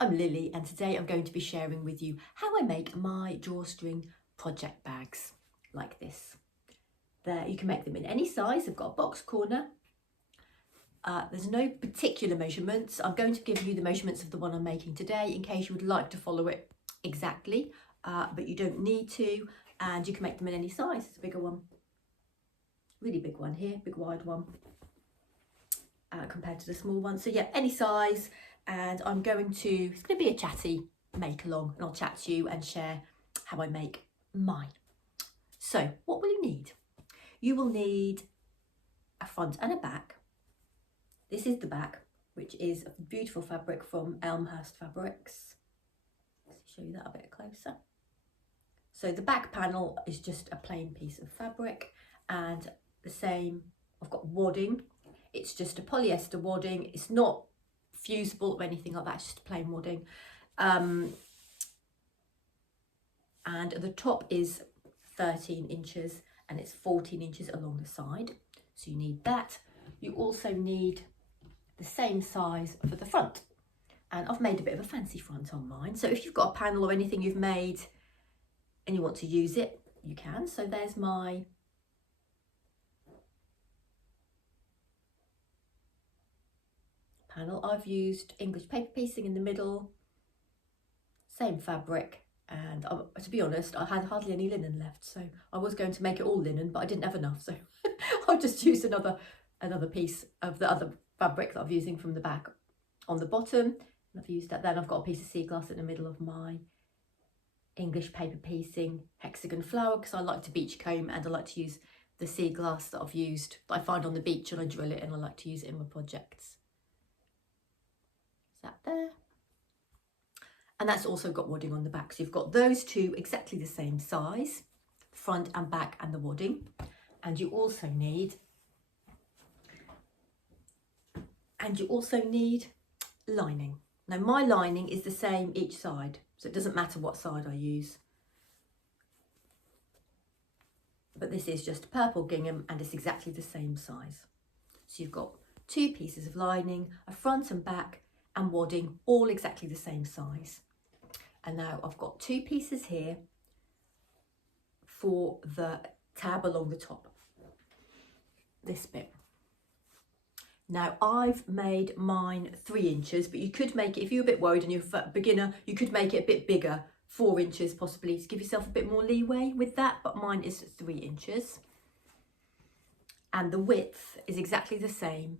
I'm Lily, and today I'm going to be sharing with you how I make my drawstring project bags like this. There, you can make them in any size. They've got a box corner. There's no particular measurements. I'm going to give you the measurements of the one I'm making today in case you would like to follow it exactly, but you don't need to, and you can make them in any size. It's a bigger one, really big one here, big wide one, compared to the small one. So yeah, any size. And it's going to be a chatty make along, and I'll chat to you and share how I make mine. So what will you need? You will need a front and a back. This is the back, which is a beautiful fabric from Elmhurst Fabrics. Let's show you that a bit closer. So the back panel is just a plain piece of fabric, and the same, I've got wadding. It's just a polyester wadding. It's not fusible or anything like that, it's just plain wadding. And the top is 13 inches and it's 14 inches along the side. So you need that. You also need the same size for the front. And I've made a bit of a fancy front on mine. So if you've got a panel or anything you've made and you want to use it, you can. So there's my panel. I've used English paper piecing in the middle, same fabric, and to be honest, I had hardly any linen left, so I was going to make it all linen, but I didn't have enough, so I've just used another piece of the other fabric that I'm using from the back on the bottom, and I've used that. Then I've got a piece of sea glass in the middle of my English paper piecing hexagon flower, because I like to beach comb and I like to use the sea glass that I've used, that I find on the beach, and I drill it and I like to use it in my projects. That there, and that's also got wadding on the back. So you've got those two exactly the same size, front and back, and the wadding. And you also need lining. Now my lining is the same each side, so it doesn't matter what side I use, but this is just purple gingham and it's exactly the same size. So you've got two pieces of lining, a front and back, and wadding, all exactly the same size. And now I've got two pieces here for the tab along the top, this bit. Now I've made mine 3 inches, but you could make it, if you're a bit worried and you're a beginner, you could make it a bit bigger, 4 inches possibly, to give yourself a bit more leeway with that, but mine is 3 inches. And the width is exactly the same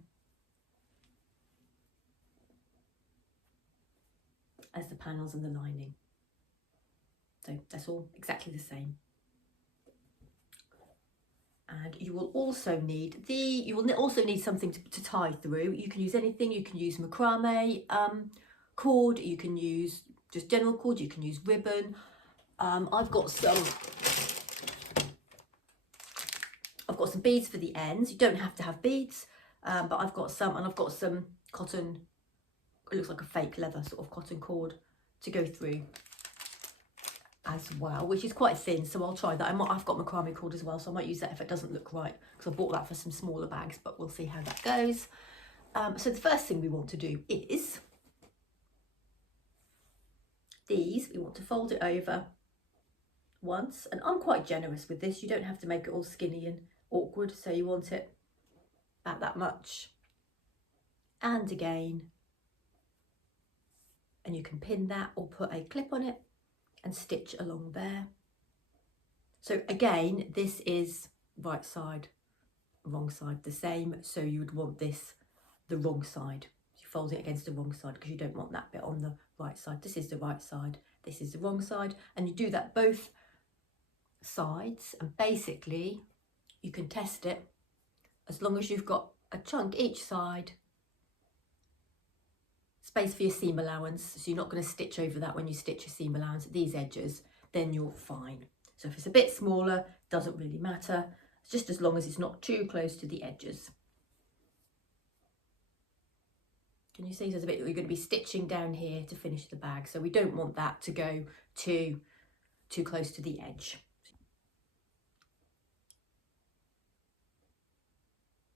as the panels and the lining. So that's all exactly the same. And you will also need something to tie through. You can use anything. You can use macrame cord, you can use just general cord, you can use ribbon. I've got some beads for the ends. You don't have to have beads, but I've got some, and I've got some cotton, it looks like a fake leather sort of cotton cord to go through as well, which is quite thin, so I'll try that. I've got macrame cord as well, so I might use that if it doesn't look right, because I bought that for some smaller bags, but we'll see how that goes. So the first thing we want to do is these, we want to fold it over once, and I'm quite generous with this. You don't have to make it all skinny and awkward, so you want it about that much, and again, and you can pin that or put a clip on it and stitch along there. So again, this is right side, wrong side the same, so you would want this the wrong side. You're folding it against the wrong side because you don't want that bit on the right side. This is the right side, this is the wrong side, and you do that both sides, and basically you can test it as long as you've got a chunk each side, space for your seam allowance, so you're not going to stitch over that when you stitch your seam allowance at these edges, then you're fine. So if it's a bit smaller, doesn't really matter, it's just as long as it's not too close to the edges. Can you see there's a bit that you're going to be stitching down here to finish the bag, so we don't want that to go too close to the edge.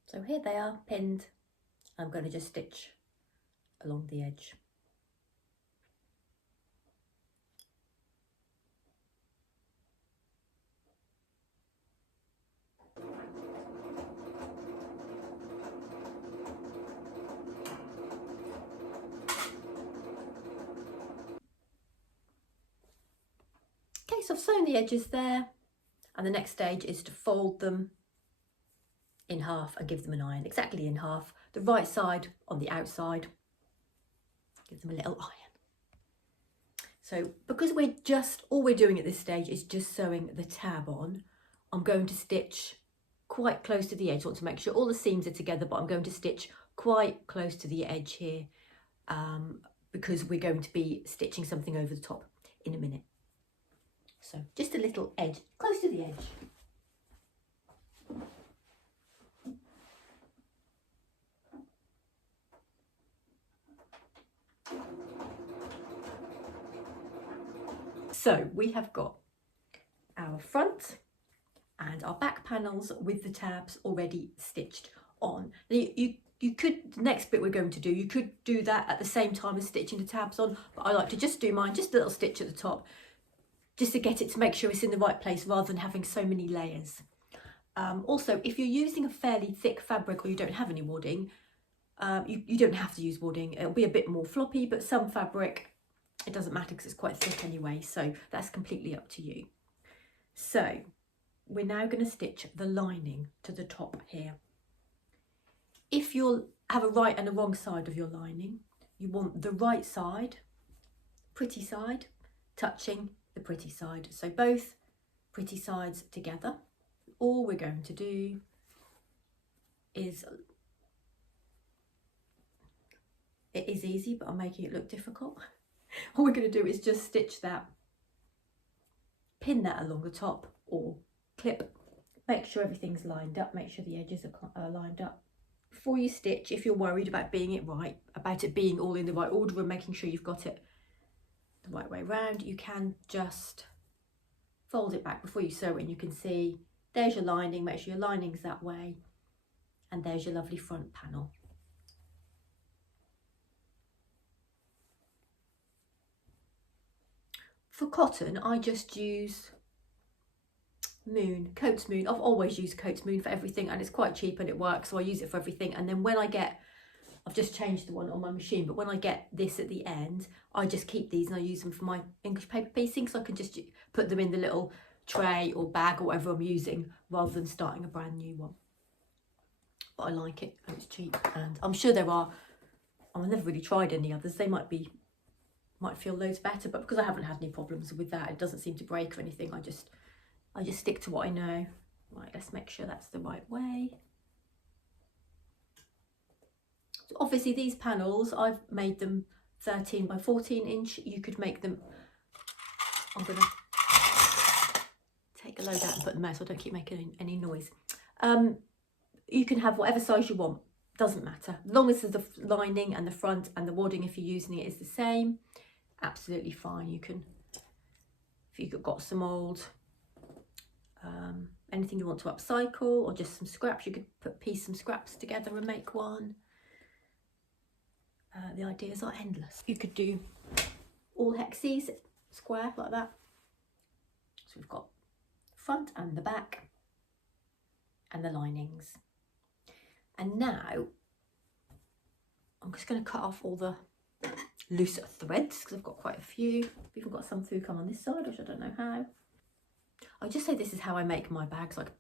So here they are pinned. I'm going to just stitch along the edge. Okay, so I've sewn the edges there, and the next stage is to fold them in half and give them an iron, exactly in half. The right side on the outside, give them a little iron. So because all we're doing at this stage is just sewing the tab on, I'm going to stitch quite close to the edge. I want to make sure all the seams are together, but I'm going to stitch quite close to the edge here because we're going to be stitching something over the top in a minute. So just a little edge, close to the edge. So we have got our front and our back panels with the tabs already stitched on. Now you could, the next bit we're going to do, you could do that at the same time as stitching the tabs on, but I like to just do mine, just a little stitch at the top, just to get it, to make sure it's in the right place rather than having so many layers. Also, if you're using a fairly thick fabric or you don't have any wadding, you don't have to use wadding. It'll be a bit more floppy, but some fabric, it doesn't matter because it's quite thick anyway, so that's completely up to you. So we're now going to stitch the lining to the top here. If you'll have a right and a wrong side of your lining, you want the right side, pretty side, touching the pretty side. So both pretty sides together. All we're going to do is, it is easy, but I'm making it look difficult. All we're going to do is just stitch that, pin that along the top or clip, make sure everything's lined up, make sure the edges are lined up. Before you stitch, if you're worried about being it right, about it being all in the right order and making sure you've got it the right way around, you can just fold it back before you sew it, and you can see there's your lining, make sure your lining's that way, and there's your lovely front panel. For cotton, I just use Coats Moon. I've always used Coats Moon for everything, and it's quite cheap and it works, so I use it for everything. And then when I get, I've just changed the one on my machine, but when I get this at the end, I just keep these and I use them for my English paper piecing, so I can just put them in the little tray or bag or whatever I'm using rather than starting a brand new one. But I like it and it's cheap, and I'm sure there are, I've never really tried any others, they might feel loads better, but because I haven't had any problems with that, it doesn't seem to break or anything, I just stick to what I know. Right, let's make sure that's the right way. So obviously these panels, I've made them 13 by 14 inch. You could make them, I'm gonna take a load out and put them out so I don't keep making any noise. You can have whatever size you want, doesn't matter. As long as the lining and the front and the wadding, if you're using it, is the same, absolutely fine. You can, if you've got some old, anything you want to upcycle or just some scraps, you could piece some scraps together and make one. The ideas are endless. You could do all hexes, square like that. So we've got front and the back and the linings. And now I'm just going to cut off all the loose threads because I've got quite a few. I've even got some through come on this side, which I don't know how. I just say this is how I make my bags. Like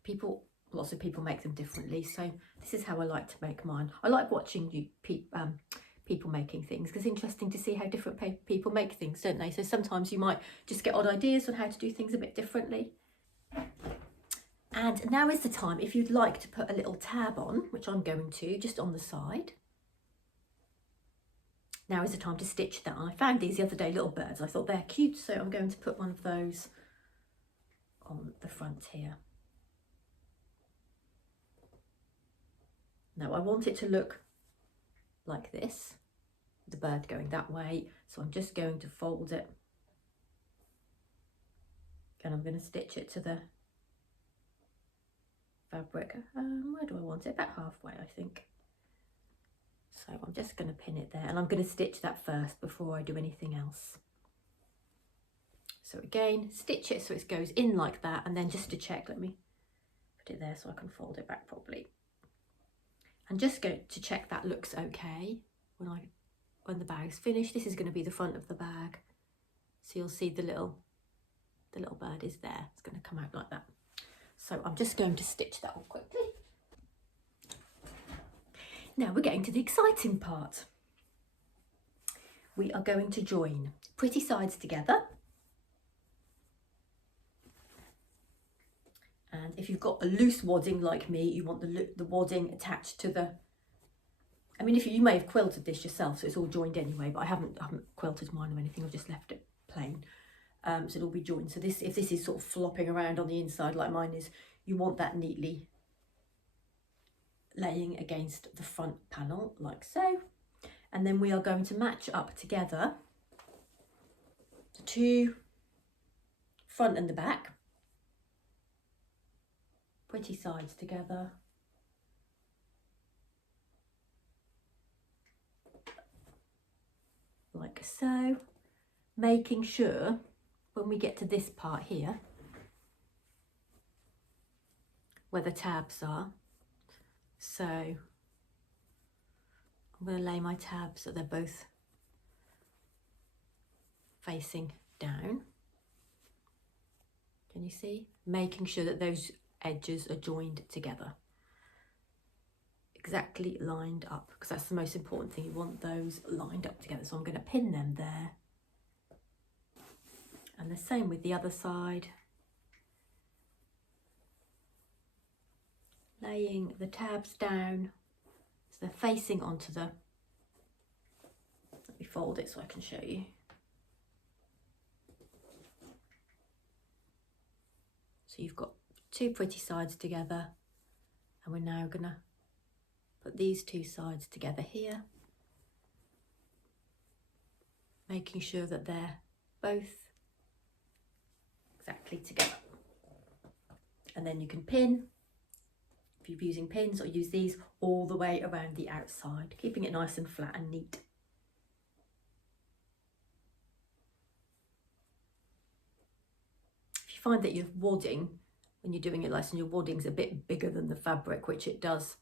lots of people make them differently, so this is how I like to make mine. I like watching people making things because it's interesting to see how different people make things, don't they? So sometimes you might just get odd ideas on how to do things a bit differently. And now is the time, if you'd like to put a little tab on, which I'm going to, just on the side. Now is the time to stitch that. I found these the other day, little birds. I thought they're cute, so I'm going to put one of those on the front here. Now I want it to look like this, the bird going that way, so I'm just going to fold it and I'm going to stitch it to the fabric. Where do I want it? About halfway, I think. So I'm just going to pin it there, and I'm going to stitch that first before I do anything else. So again, stitch it so it goes in like that, and then just to check, let me put it there so I can fold it back properly. And just go to check that looks okay when the bag's finished. This is going to be the front of the bag, so you'll see the little the little bird is there. It's going to come out like that. So I'm just going to stitch that all quickly. Now we're getting to the exciting part. We are going to join pretty sides together. And if you've got a loose wadding like me, you want the wadding attached to the, I mean, if you may have quilted this yourself, so it's all joined anyway, but I haven't quilted mine or anything, I've just left it plain. So it'll be joined. So this, if this is sort of flopping around on the inside like mine is, you want that neatly laying against the front panel like so. And then we are going to match up together the two front and the back, pretty sides together. Like so, making sure when we get to this part here, where the tabs are, so I'm going to lay my tabs so they're both facing down. Can you see? Making sure that those edges are joined together, exactly lined up, because that's the most important thing. You want those lined up together. So I'm going to pin them there, and the same with the other side, laying the tabs down so they're facing onto the, let me fold it so I can show you. So you've got two pretty sides together, and we're now going to put these two sides together here, making sure that they're both exactly together. And then you can pin, if you're using pins, or use these all the way around the outside, keeping it nice and flat and neat. If you find that your wadding, when you're doing your lesson, your wadding's a bit bigger than the fabric, which it does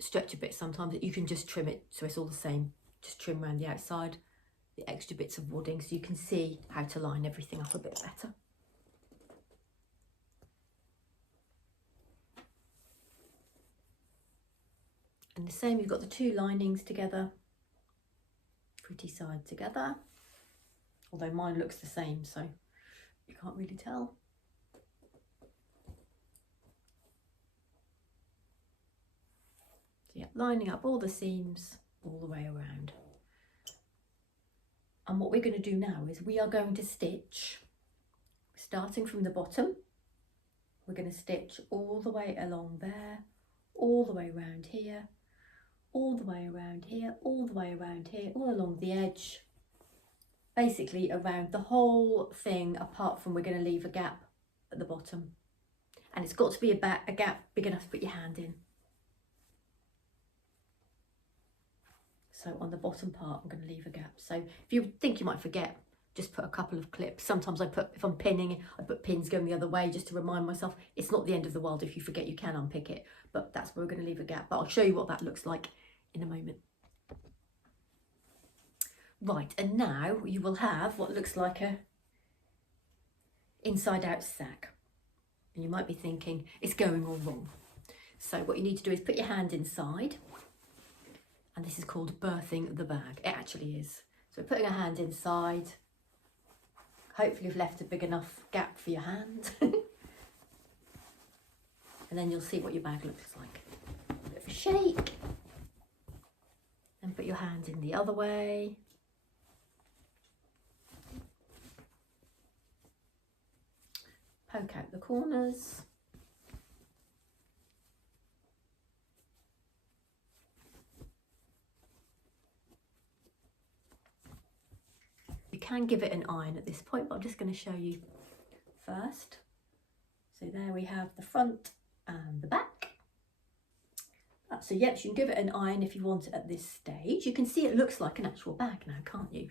stretch a bit sometimes, you can just trim it so it's all the same. Just trim around the outside, the extra bits of wadding, so you can see how to line everything up a bit better. And the same, you've got the two linings together, pretty side together, although mine looks the same, so you can't really tell. So yeah, lining up all the seams all the way around. And what we're going to do now is we are going to stitch, starting from the bottom, we're going to stitch all the way along there, all the way around here, all the way around here, all the way around here, all along the edge, basically around the whole thing, apart from we're going to leave a gap at the bottom. And it's got to be about a gap big enough to put your hand in. So on the bottom part, I'm going to leave a gap. So if you think you might forget, just put a couple of clips. Sometimes I put, if I'm pinning, I put pins going the other way just to remind myself. It's not the end of the world. If you forget, you can unpick it, but that's where we're going to leave a gap. But I'll show you what that looks like in a moment. Right, and now you will have what looks like a inside out sack. And you might be thinking, it's going all wrong. So what you need to do is put your hand inside, and this is called birthing the bag. It actually is. So putting a hand inside, hopefully you've left a big enough gap for your hand. And then you'll see what your bag looks like. A bit of a shake. And put your hand in the other way. Poke out the corners. You can give it an iron at this point, but I'm just going to show you first. So there we have the front and the back. So yes, you can give it an iron if you want it at this stage. You can see it looks like an actual bag now, can't you?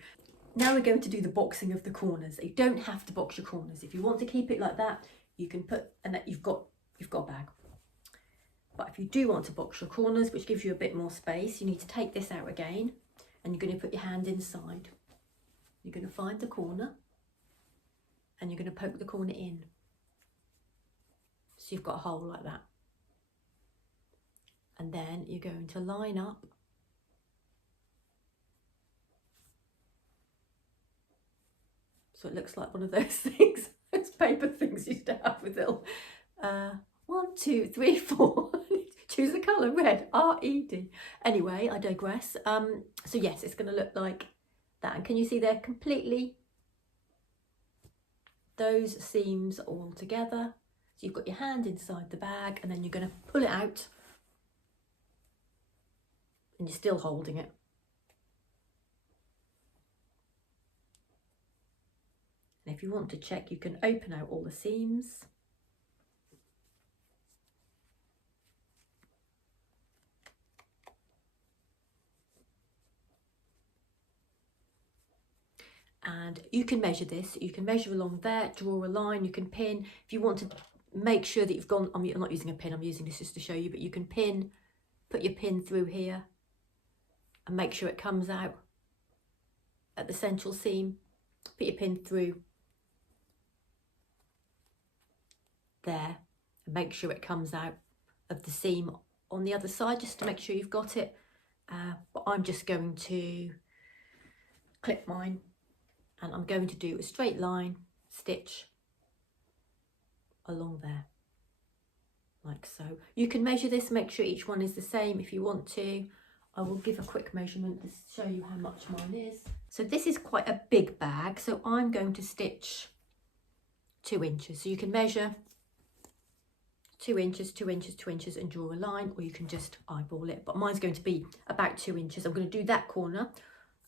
Now we're going to do the boxing of the corners. You don't have to box your corners. If you want to keep it like that, you can put, and that you've got a bag. But if you do want to box your corners, which gives you a bit more space, you need to take this out again, and you're going to put your hand inside. You're going to find the corner, and you're going to poke the corner in. So you've got a hole like that. And then you're going to line up so it looks like one of those things, those paper things you used to have with little 1, 2, 3, 4. Choose the colour, red, R-E-D. Anyway, I digress. So yes, it's going to look like that. And can you see they're completely, those seams are all together. So you've got your hand inside the bag, and then you're going to pull it out, and you're still holding it. And if you want to check, you can open out all the seams. And you can measure this, you can measure along there, draw a line, you can pin. If you want to make sure that you've gone, I'm not using a pin, I'm using this just to show you, but you can pin, put your pin through here and make sure it comes out at the central seam. Put your pin through there and make sure it comes out of the seam on the other side, just to make sure you've got it. But I'm just going to clip mine, and I'm going to do a straight line stitch along there, like so. You can measure this, make sure each one is the same if you want to. I will give a quick measurement to show you how much mine is. So this is quite a big bag, so I'm going to stitch 2 inches. So you can measure 2 inches, 2 inches, 2 inches and draw a line, or you can just eyeball it. But mine's going to be about 2 inches. I'm going to do that corner,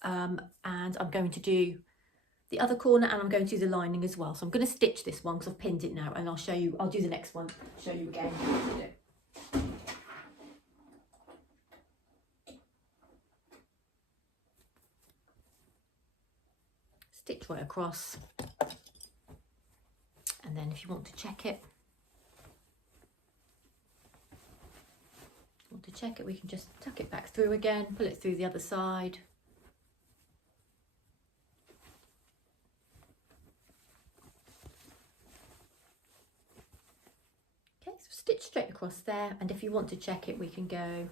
and I'm going to do the other corner, and I'm going to do the lining as well. So I'm going to stitch this one because I've pinned it now, and I'll show you, I'll do the next one, show you again how to do it. Stitch right across, and then if you want to check it, we can just tuck it back through again, pull it through the other side. Okay, so stitch straight across there, and if you want to check it, we can go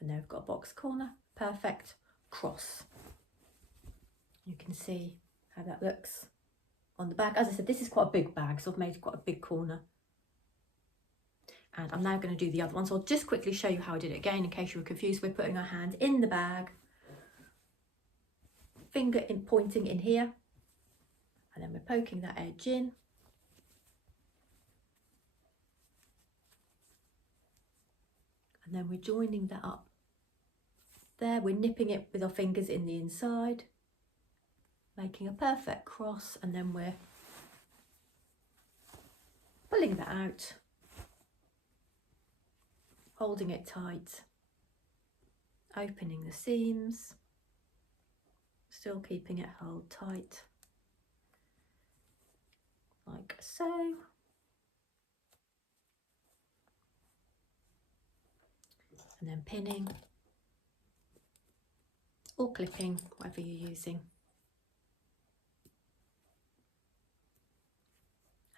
and there we've got a box corner, perfect, cross. You can see how that looks on the back. As I said, this is quite a big bag, so I've made quite a big corner. And I'm now going to do the other one. So I'll just quickly show you how I did it again in case you were confused. We're putting our hand in the bag, finger in pointing in here, and then we're poking that edge in. And then we're joining that up there. We're nipping it with our fingers in the inside, making a perfect cross, and then we're pulling that out, holding it tight, opening the seams, still keeping it held tight, like so. And then pinning or clipping, whatever you're using.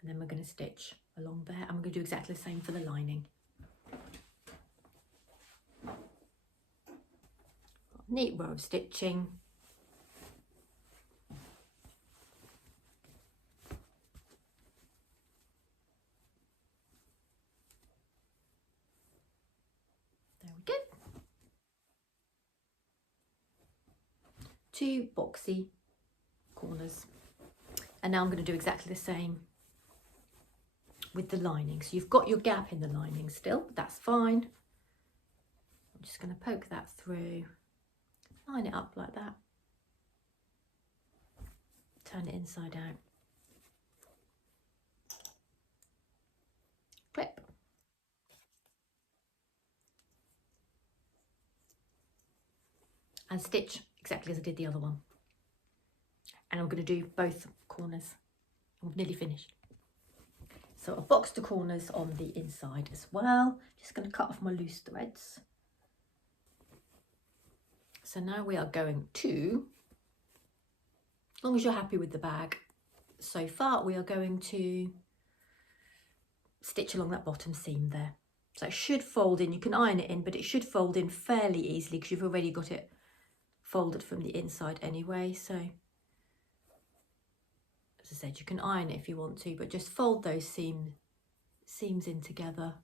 And then we're going to stitch along there, and we're going to do exactly the same for the lining. Neat row of stitching. There we go. 2 boxy corners. And now I'm going to do exactly the same with the lining. So you've got your gap in the lining still, but that's fine. I'm just going to poke that through, line it up like that, turn it inside out, clip, and stitch exactly as I did the other one. And I'm going to do both corners. I'm nearly finished. So I've boxed the corners on the inside as well. Just going to cut off my loose threads. So now we are going to, as long as you're happy with the bag so far, we are going to stitch along that bottom seam there. So it should fold in, you can iron it in, but it should fold in fairly easily because you've already got it folded from the inside anyway. So as I said, you can iron it if you want to, but just fold those seams in together.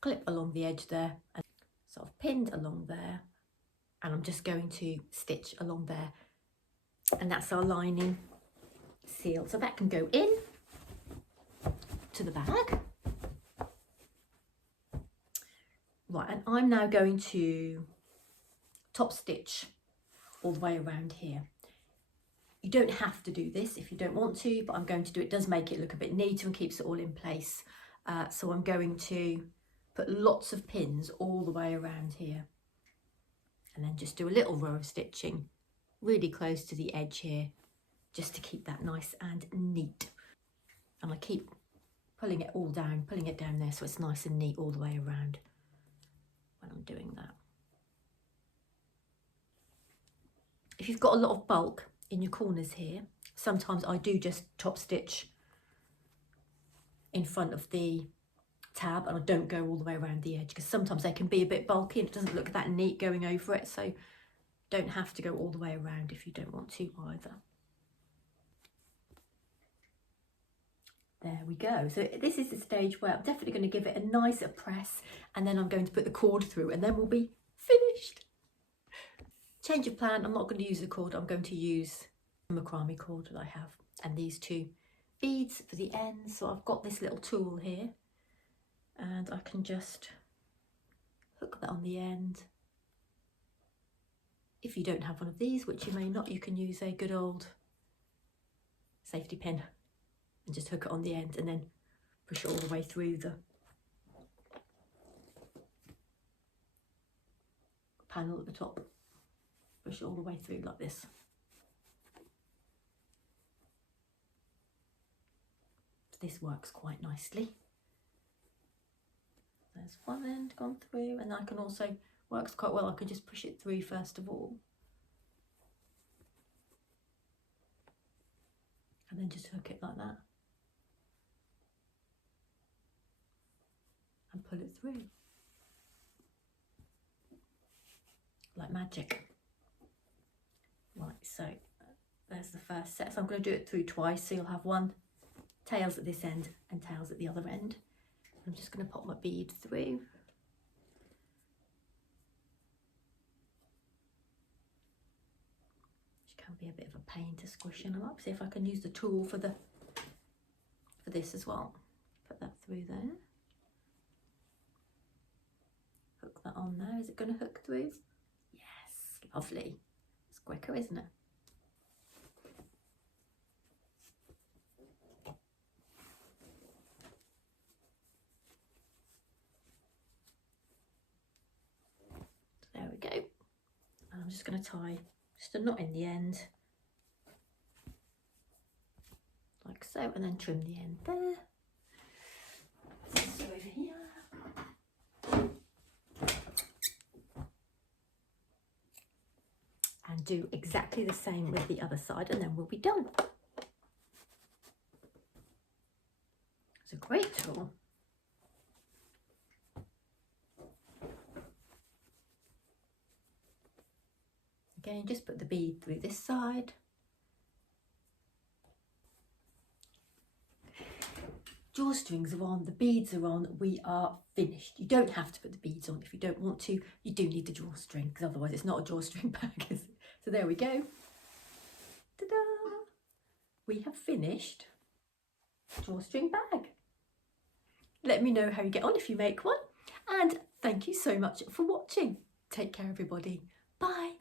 Clip along the edge there, and sort of pinned along there, and I'm just going to stitch along there, and that's our lining seal. So that can go in to the bag. Right, and I'm now going to top stitch all the way around here. You don't have to do this if you don't want to, but I'm going to do it. It does make it look a bit neater and keeps it all in place. So I'm going to put lots of pins all the way around here, and then just do a little row of stitching really close to the edge here, just to keep that nice and neat. And I keep pulling it all down, pulling it down there so it's nice and neat all the way around when I'm doing that. If you've got a lot of bulk in your corners here, sometimes I do just top stitch in front of the tab, and I don't go all the way around the edge because sometimes they can be a bit bulky and it doesn't look that neat going over it. So don't have to go all the way around if you don't want to either. There we go. So this is the stage where I'm definitely going to give it a nice press, and then I'm going to put the cord through, and then we'll be finished. Change of plan, I'm not going to use the cord, I'm going to use the macrame cord that I have, and these two beads for the ends. So I've got this little tool here, and I can just hook that on the end. If you don't have one of these, which you may not, you can use a good old safety pin and just hook it on the end, and then push it all the way through the panel at the top. Push it all the way through like this. This works quite nicely. There's one end gone through, and I can also, works quite well, I can just push it through first of all, and then just hook it like that and pull it through like magic. Right, so there's the first set. So I'm going to do it through twice, so you'll have one tails at this end and tails at the other end. I'm just going to pop my bead through. Which can be a bit of a pain to squish in. I might see if I can use the tool for this as well. Put that through there. Hook that on there. Is it going to hook through? Yes, lovely. It's quicker, isn't it? There we go. And I'm just going to tie just a knot in the end, like so, and then trim the end there. So over here. And do exactly the same with the other side, and then we'll be done. It's a great tool. Again, just put the bead through this side. Drawstrings are on, the beads are on, we are finished. You don't have to put the beads on if you don't want to. You do need the drawstring, because otherwise it's not a drawstring bag, is it? So there we go. Ta-da! We have finished drawstring bag. Let me know how you get on if you make one. And thank you so much for watching. Take care, everybody. Bye.